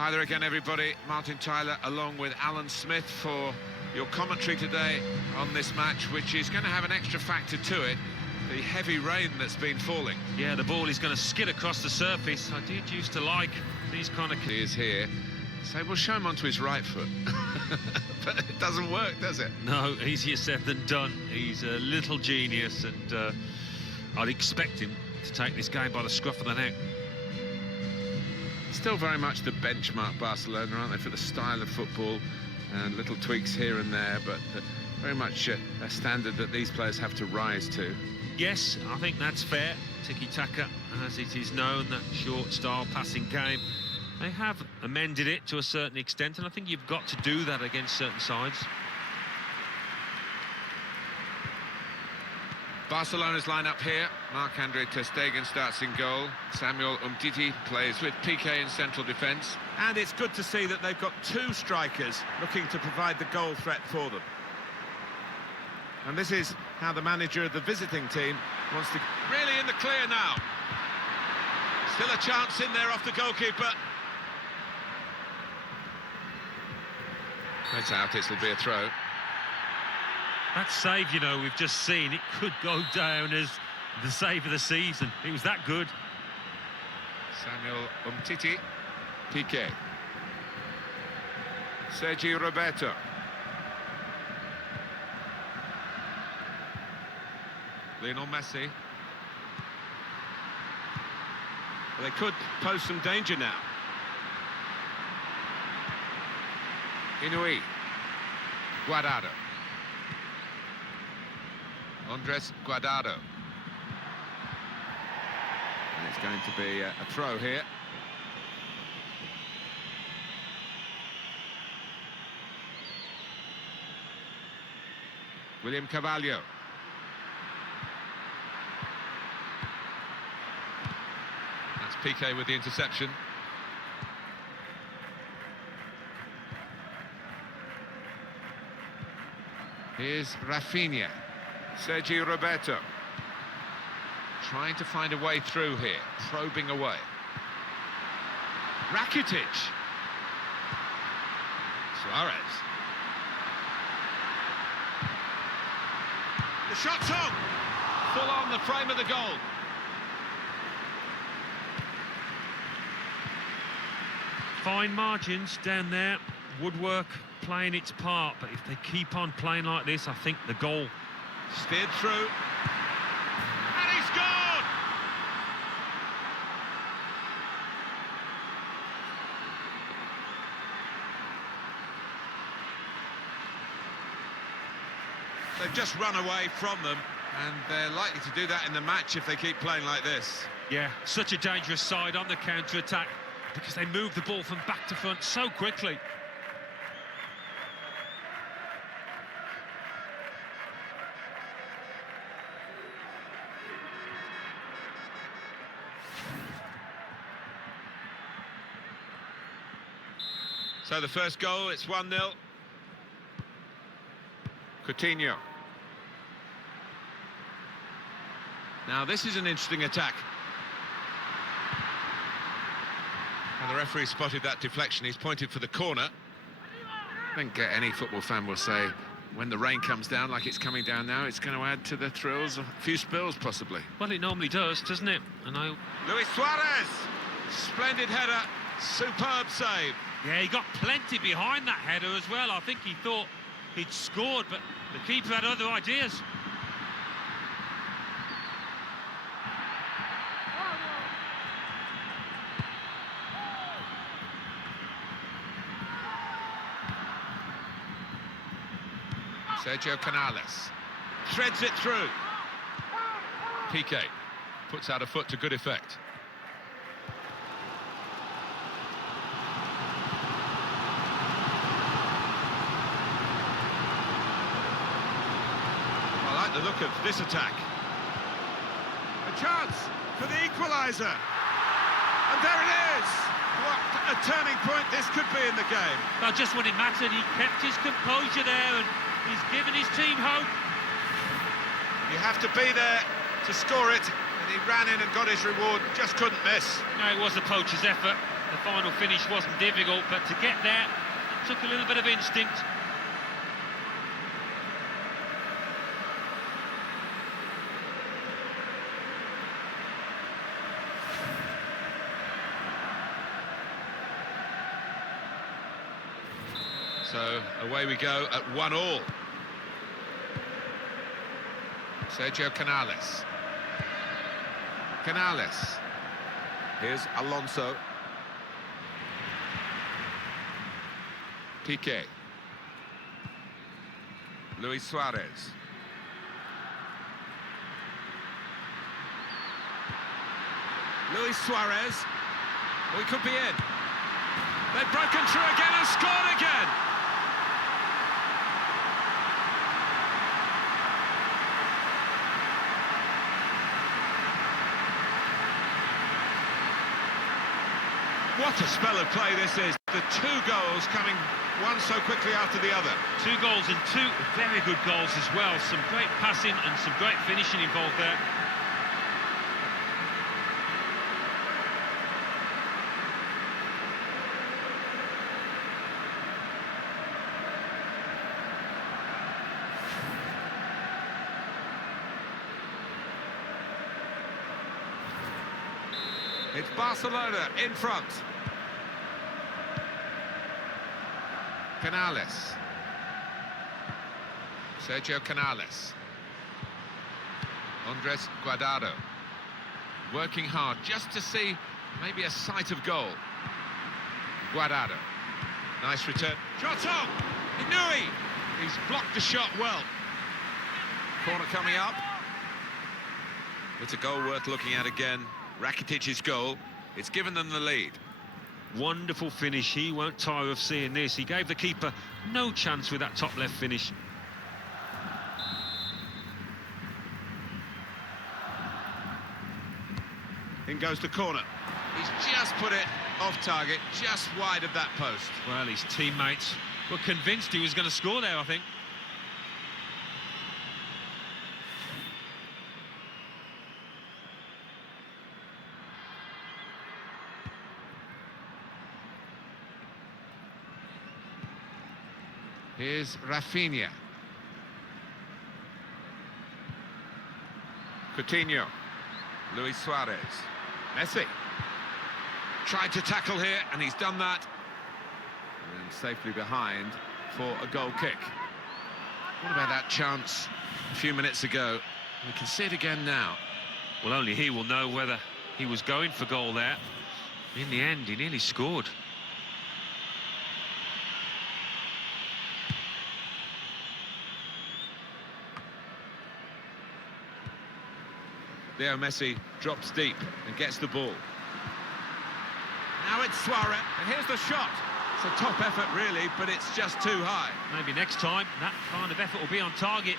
Hi there again, everybody. Martin Tyler along with Alan Smith for your commentary today on this match, which is going to have an extra factor to it, the heavy rain that's been falling. Yeah, the ball is going to skid across the surface. I did used to like these kind of... He is here, so we'll show him onto his right foot. But it doesn't work, does it? No, easier said than done. He's a little genius, and I'd expect him to take this game by the scruff of the neck. Still very much the benchmark Barcelona, aren't they, for the style of football, and little tweaks here and there, but very much a standard that these players have to rise to. Yes, I think that's fair. Tiki-taka, as it is known, that short style passing game. They have amended it to a certain extent, and I think you've got to do that against certain sides. Barcelona's line-up here. Marc-Andre ter Stegen starts in goal. Samuel Umtiti plays with Piqué in central defence. And it's good to see that they've got two strikers looking to provide the goal threat for them. And this is how the manager of the visiting team wants to... Really in the clear now. Still a chance in there off the goalkeeper. It's out, it'll be a throw. That save, you know, we've just seen, it could go down as the save of the season. It was that good. Samuel Umtiti. Piqué. Sergi Roberto. Lionel Messi. Well, they could pose some danger now. Inui. Guardado. Andres Guardado. And it's going to be a throw here. William Carvalho. That's Piqué with the interception. Here's Rafinha. Sergi Roberto. Trying to find a way through here. Probing away. Rakitic. Suarez. The shot's on! Full on the frame of the goal. Fine margins down there. Woodwork playing its part, but if they keep on playing like this, I think the goal... Steered through. And he's gone! They've just run away from them, and they're likely to do that in the match if they keep playing like this. Yeah, such a dangerous side on the counter-attack, because they move the ball from back to front so quickly. So the first goal, it's 1-0. Coutinho. Now this is an interesting attack. And the referee spotted that deflection. He's pointed for the corner. I think any football fan will say when the rain comes down like it's coming down now, it's going to add to the thrills, a few spills possibly. Well, it normally does, doesn't it? And Luis Suarez! Splendid header, superb save. Yeah, he got plenty behind that header as well. I think he thought he'd scored, but the keeper had other ideas. Sergio Canales. Threads it through. Piqué puts out a foot to good effect. I like the look of this attack. A chance for the equaliser. And there it is! What a turning point this could be in the game. Well, just when it mattered, he kept his composure there, and he's given his team hope. You have to be there to score it, and he ran in and got his reward, just couldn't miss. No, it was a poacher's effort. The final finish wasn't difficult, but to get there, it took a little bit of instinct. So away we go at 1-1. Sergio Canales. Canales. Here's Alonso. Piqué. Luis Suarez. Luis Suarez. We could be in. They've broken through again and scored again. What a spell of play this is. The two goals coming one so quickly after the other. 2 goals and 2 very good goals as well. Some great passing and some great finishing involved there. It's Barcelona in front. Canales. Sergio Canales. Andres Guardado. Working hard just to see maybe a sight of goal. Guardado. Nice return. Shot on! Inui! He's blocked the shot well. Corner coming up. It's a goal worth looking at again. Rakitic's goal. It's given them the lead. Wonderful finish. He won't tire of seeing this. He gave the keeper no chance with that top left finish. In goes the corner. He's just put it off target, just wide of that post. Well, his teammates were convinced he was going to score there, I think. Here's Rafinha. Coutinho. Luis Suarez. Messi. Tried to tackle here, and he's done that. And safely behind for a goal kick. What about that chance a few minutes ago? We can see it again now. Well, only he will know whether he was going for goal there. In the end, he nearly scored. Leo Messi drops deep and gets the ball. Now it's Suarez, and here's the shot. It's a top effort, really, but it's just too high. Maybe next time, that kind of effort will be on target.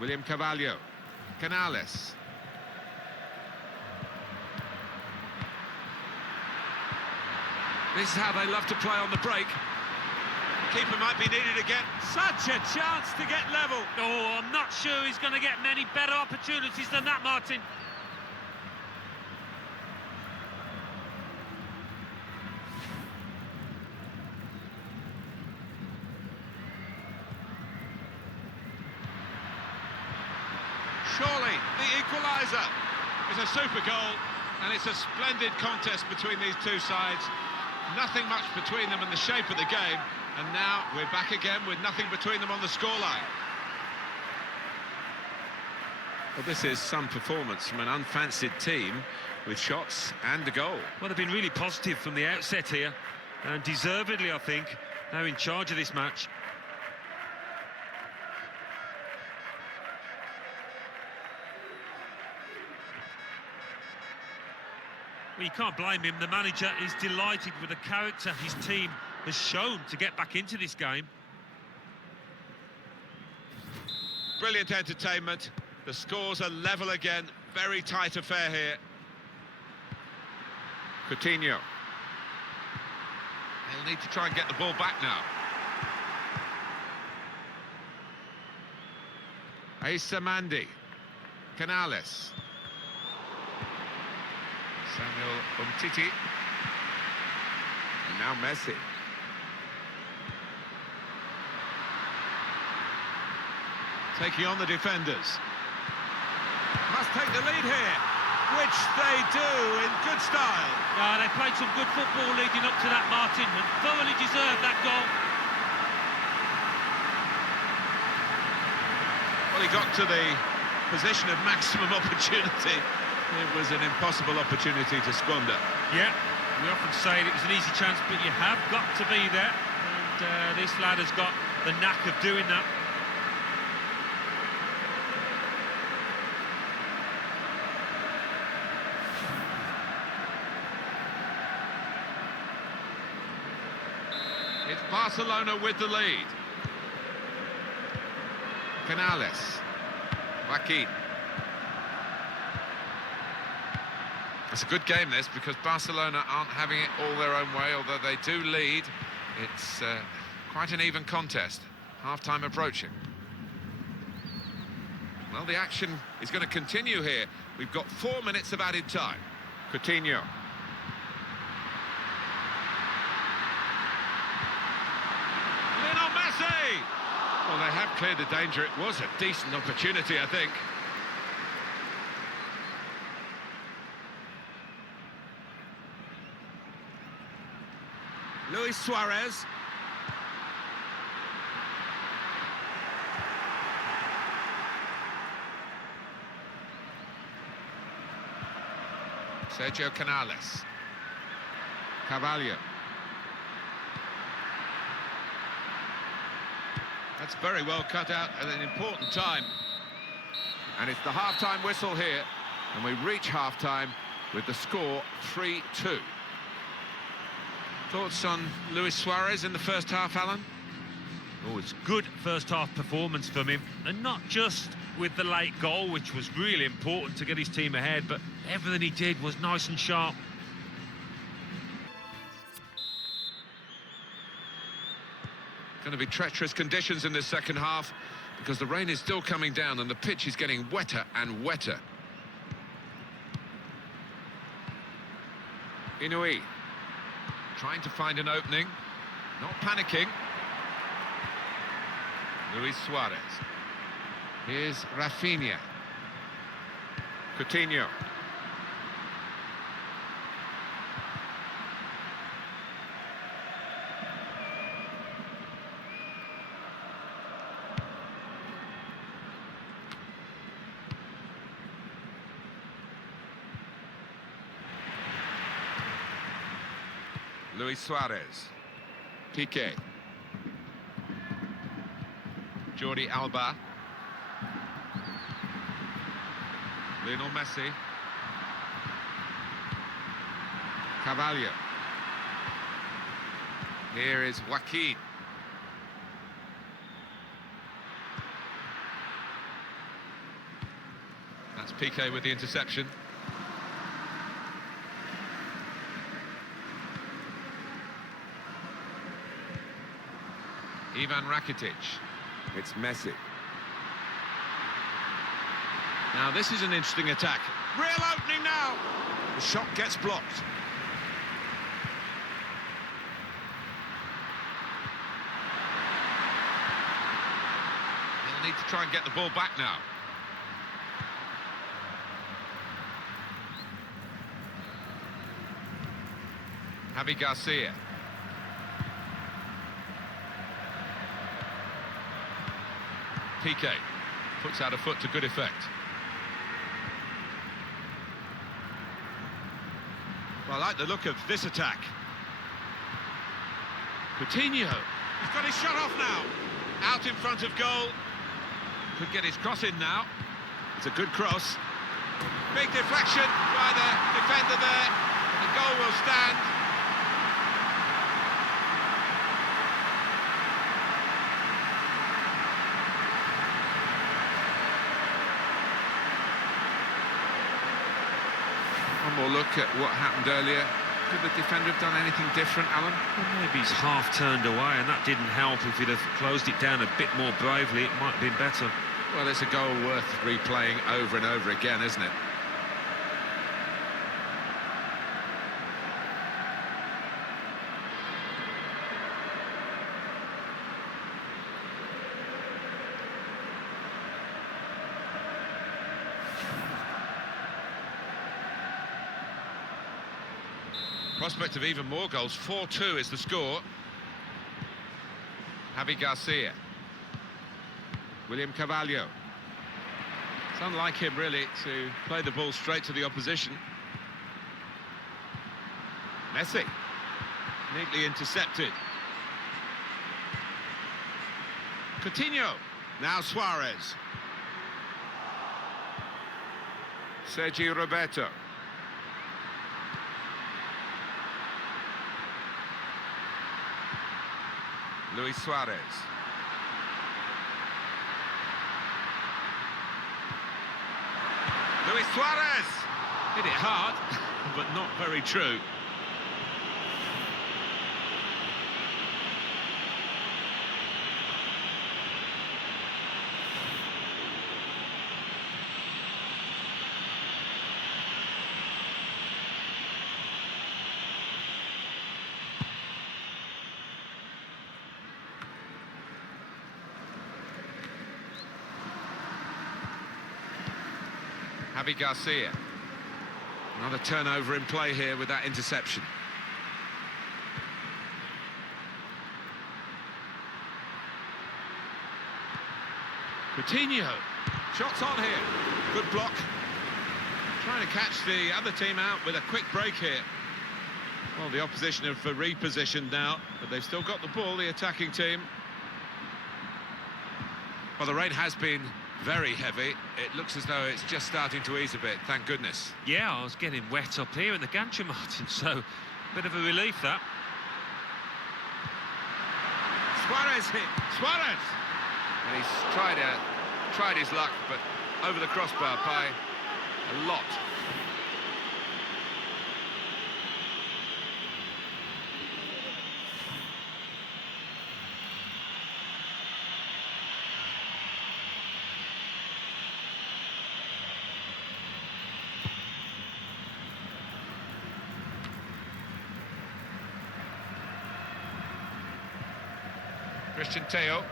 William Carvalho. Canales. This is how they love to play on the break. The keeper might be needed again. Such a chance to get level. Oh, I'm not sure he's going to get many better opportunities than that, Martin. Surely, the equaliser. It's a super goal, and it's a splendid contest between these two sides. Nothing much between them in the shape of the game, and now we're back again with nothing between them on the scoreline. Well, this is some performance from an unfancied team with shots and a goal. Well, they've been really positive from the outset here, and deservedly, I think, they're in charge of this match. Well, you can't blame him. The manager is delighted with the character his team has shown to get back into this game. Brilliant entertainment. The scores are level again. Very tight affair here. Coutinho. He'll need to try and get the ball back now. Asa Mandi. Canales. Samuel Umtiti. And now Messi. Taking on the defenders. Must take the lead here, which they do in good style. Yeah, they played some good football leading up to that, Martin, and thoroughly deserved that goal. Well, he got to the position of maximum opportunity. It was an impossible opportunity to squander. Yeah, we often say it was an easy chance, but you have got to be there. And this lad has got the knack of doing that. It's Barcelona with the lead. Canales. Joaquin. It's a good game, this, because Barcelona aren't having it all their own way, although they do lead. It's quite an even contest. Half-time approaching. Well, the action is going to continue here. We've got 4 minutes of added time. Coutinho. Lionel Messi! Well, they have cleared the danger. It was a decent opportunity, I think. Luis Suarez. Sergio Canales. Carvalho. That's very well cut out at an important time. And it's the half-time whistle here, and we reach half-time with the score 3-2. Thoughts on Luis Suarez in the first half, Alan? Oh, it's good first-half performance from him, and not just with the late goal, which was really important to get his team ahead, but everything he did was nice and sharp. Going to be treacherous conditions in this second half because the rain is still coming down and the pitch is getting wetter and wetter. Inui trying to find an opening, not panicking. Luis Suarez. Here's Rafinha. Coutinho. Luis Suarez. Piqué. Jordi Alba. Lionel Messi. Carvalho. Here is Joaquin. That's Piqué with the interception. Ivan Rakitic. It's Messi. Now, this is an interesting attack. Real opening now. The shot gets blocked. He'll need to try and get the ball back now. Javi Garcia. Piqué puts out a foot to good effect. Well, I like the look of this attack. Coutinho. He's got his shot off now. Out in front of goal. Could get his cross in now. It's a good cross. Big deflection by the defender there. The goal will stand. One more look at what happened earlier. Could the defender have done anything different, Alan? Well, maybe he's half turned away, and that didn't help. If he'd have closed it down a bit more bravely, it might have been better. Well, it's a goal worth replaying over and over again, isn't it? Prospect of even more goals. 4-2 is the score. Javi Garcia. William Carvalho. It's unlike him, really, to play the ball straight to the opposition. Messi. Neatly intercepted. Coutinho. Now Suarez. Sergio Roberto. Luis Suarez. Luis Suarez! Hit it hard, but not very true. Javi Garcia. Another turnover in play here with that interception. Coutinho. Shots on here. Good block. Trying to catch the other team out with a quick break here. Well, the opposition have repositioned now, but they've still got the ball, the attacking team. Well, the rain has been very heavy. It looks as though it's just starting to ease a bit, thank goodness. Yeah, I was getting wet up here in the gantry, Martin, so bit of a relief, that. Suarez hit. Suarez! And he's tried his luck, but over the crossbar by a lot. Christian Teo.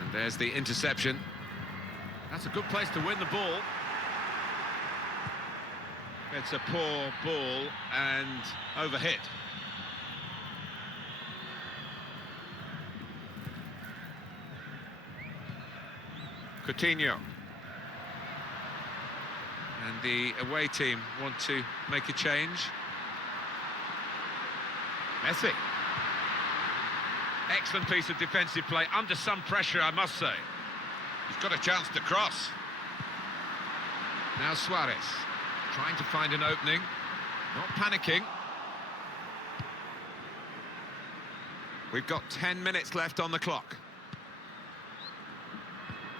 And there's the interception. That's a good place to win the ball. It's a poor ball and overhit. Coutinho. And the away team want to make a change. Messi. Excellent piece of defensive play, under some pressure, I must say. He's got a chance to cross. Now Suarez, trying to find an opening, not panicking. We've got 10 minutes left on the clock.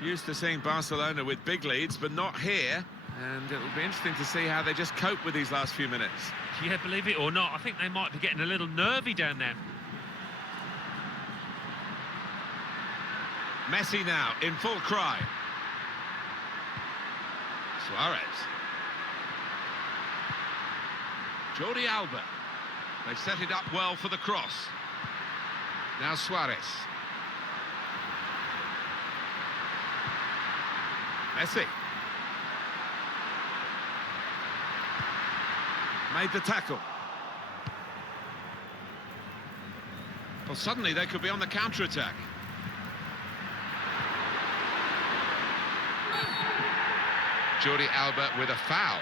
Used to seeing Barcelona with big leads, but not here. And it'll be interesting to see how they just cope with these last few minutes. Yeah, believe it or not, I think they might be getting a little nervy down there. Messi now, in full cry. Suarez. Jordi Alba. They set it up well for the cross. Now Suarez. Messi. Made the tackle. Well, suddenly they could be on the counter-attack. Jordi Alba with a foul.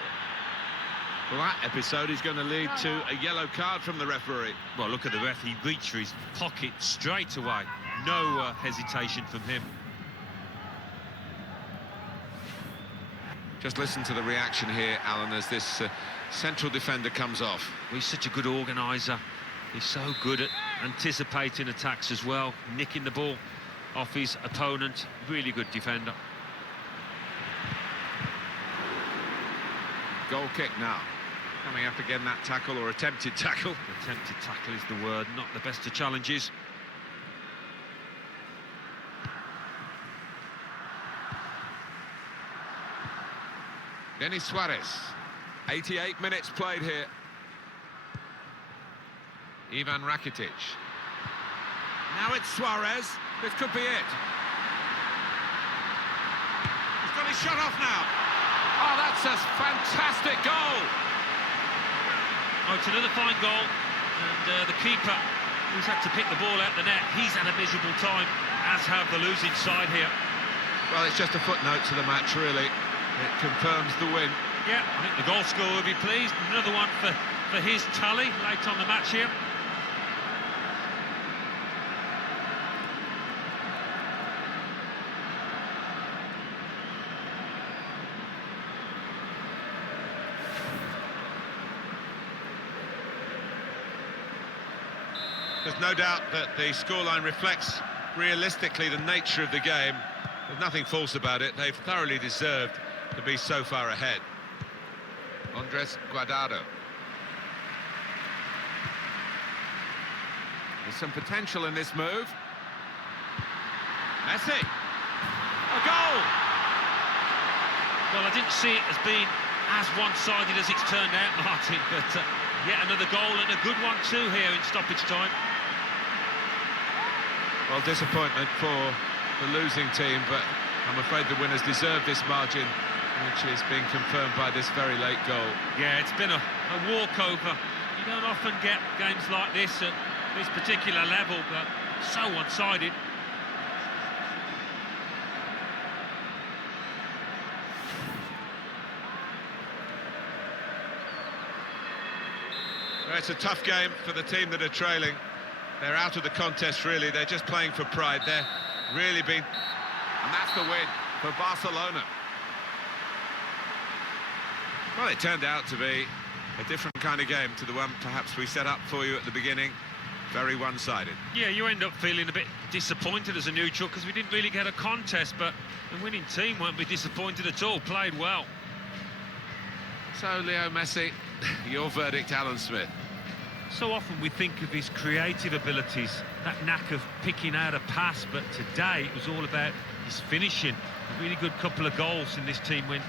Well, that episode is going to lead to a yellow card from the referee. Well, look at the ref. He reached for his pocket straight away. No hesitation from him. Just listen to the reaction here, Alan, as this central defender comes off. Well, he's such a good organiser. He's so good at anticipating attacks as well, nicking the ball off his opponent. Really good defender. Goal kick now. Coming up again, that tackle, or attempted tackle. Attempted tackle is the word, not the best of challenges. Denis Suarez. 88 minutes played here. Ivan Rakitic. Now it's Suarez. This could be it. He's got his shot off now. Oh, that's a fantastic goal. Oh, it's another fine goal. And the keeper, who's had to pick the ball out the net, he's had a miserable time, as have the losing side here. Well, it's just a footnote to the match, really. It confirms the win. Yeah, I think the goal scorer will be pleased. Another one for his tally late on the match here. There's no doubt that the scoreline reflects realistically the nature of the game. There's nothing false about it. They've thoroughly deserved to be so far ahead. Andres Guardado. There's some potential in this move. Messi. A goal! Well, I didn't see it as being as one-sided as it's turned out, Martin, but yet another goal, and a good one too here in stoppage time. Well, disappointment for the losing team, but I'm afraid the winners deserve this margin, which is being confirmed by this very late goal. Yeah, it's been a walkover. You don't often get games like this at this particular level, but so one-sided. Well, it's a tough game for the team that are trailing. They're out of the contest, really. They're just playing for pride. They're really been... And that's the win for Barcelona. Well, it turned out to be a different kind of game to the one perhaps we set up for you at the beginning. Very one-sided. Yeah, you end up feeling a bit disappointed as a neutral because we didn't really get a contest, but the winning team won't be disappointed at all. Played well. So, Leo Messi, your verdict, Alan Smith. So often we think of his creative abilities, that knack of picking out a pass, but today it was all about his finishing. A really good couple of goals in this team when